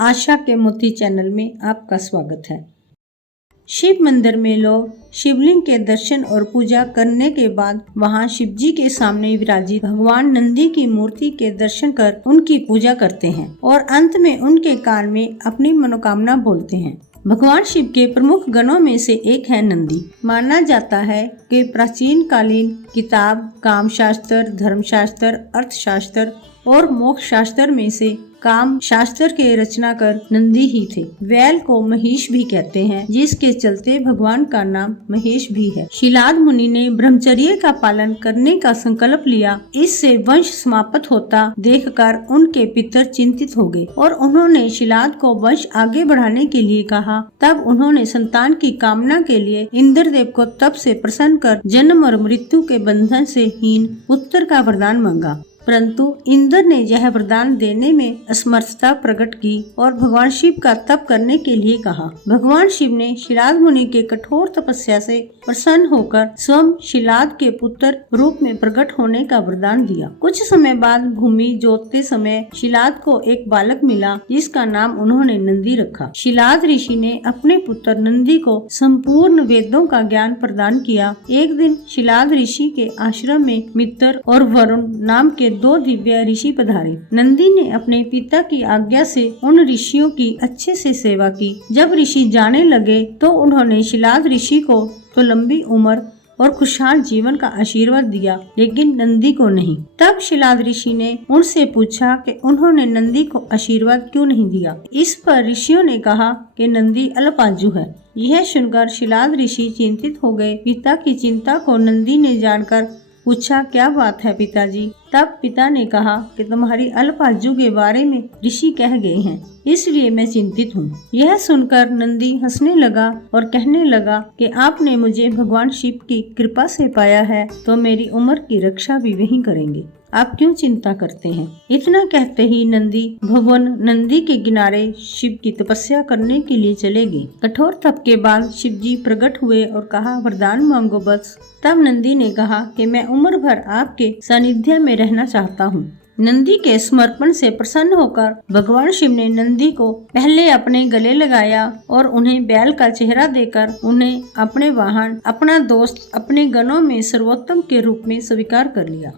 आशा के मोती चैनल में आपका स्वागत है। शिव मंदिर में लोग शिवलिंग के दर्शन और पूजा करने के बाद वहां शिव जी के सामने विराजित भगवान नंदी की मूर्ति के दर्शन कर उनकी पूजा करते हैं और अंत में उनके कान में अपनी मनोकामना बोलते हैं। भगवान शिव के प्रमुख गणों में से एक है नंदी। माना जाता है कि प्राचीन कालीन किताब काम शास्त्र, धर्म शास्त्र, अर्थशास्त्र और मोक्ष शास्त्र में से काम शास्त्र के रचनाकार नंदी ही थे। बैल को महेश भी कहते हैं, जिसके चलते भगवान का नाम महेश भी है। शिलाद मुनि ने ब्रह्मचर्य का पालन करने का संकल्प लिया। इससे वंश समाप्त होता देखकर उनके पितर चिंतित हो गए और उन्होंने शिलाद को वंश आगे बढ़ाने के लिए कहा। तब उन्होंने संतान की कामना के लिए इंद्रदेव को तप से प्रसन्न कर जन्म और मृत्यु के बंधन से हीन पुत्र का वरदान मांगा, परंतु इंद्र ने यह वरदान देने में असमर्थता प्रकट की और भगवान शिव का तप करने के लिए कहा। भगवान शिव ने शिलाद मुनि के कठोर तपस्या से प्रसन्न होकर स्वयं शिलाद के पुत्र रूप में प्रकट होने का वरदान दिया। कुछ समय बाद भूमि जोतते समय शिलाद को एक बालक मिला, जिसका नाम उन्होंने नंदी रखा। शिलाद ऋषि ने अपने पुत्र नंदी को संपूर्ण वेदों का ज्ञान प्रदान किया। एक दिन शिलाद ऋषि के आश्रम में मित्र और वरुण नाम के 2 दिव्य ऋषि पधारे। नंदी ने अपने पिता की आज्ञा से उन ऋषियों की अच्छे से सेवा की। जब ऋषि जाने लगे तो उन्होंने शिलाद ऋषि को तो लंबी उम्र और खुशहाल जीवन का आशीर्वाद दिया, लेकिन नंदी को नहीं। तब शिलाद ऋषि ने उनसे पूछा कि उन्होंने नंदी को आशीर्वाद क्यों नहीं दिया। इस पर ऋषियों ने कहा कि नंदी अल्पाजु है। यह सुनकर शिलाद ऋषि चिंतित हो गए। पिता की चिंता को नंदी ने जानकर पूछा, क्या बात है पिताजी? तब पिता ने कहा कि तुम्हारी अल्पाजु के बारे में ऋषि कह गए हैं, इसलिए मैं चिंतित हूँ। यह सुनकर नंदी हंसने लगा और कहने लगा कि आपने मुझे भगवान शिव की कृपा से पाया है, तो मेरी उम्र की रक्षा भी वही करेंगे। आप क्यों चिंता करते हैं? इतना कहते ही नंदी भवन नंदी के किनारे शिव की तपस्या करने के लिए चले गए। कठोर तप के बाद शिव जी प्रकट हुए और कहा, वरदान मांगो बस। तब नंदी ने कहा कि मैं उम्र भर आपके सानिध्य में रहना चाहता हूँ। नंदी के समर्पण से प्रसन्न होकर भगवान शिव ने नंदी को पहले अपने गले लगाया और उन्हें बैल का चेहरा देकर उन्हें अपने वाहन, अपना दोस्त, अपने गणों में सर्वोत्तम के रूप में स्वीकार कर लिया।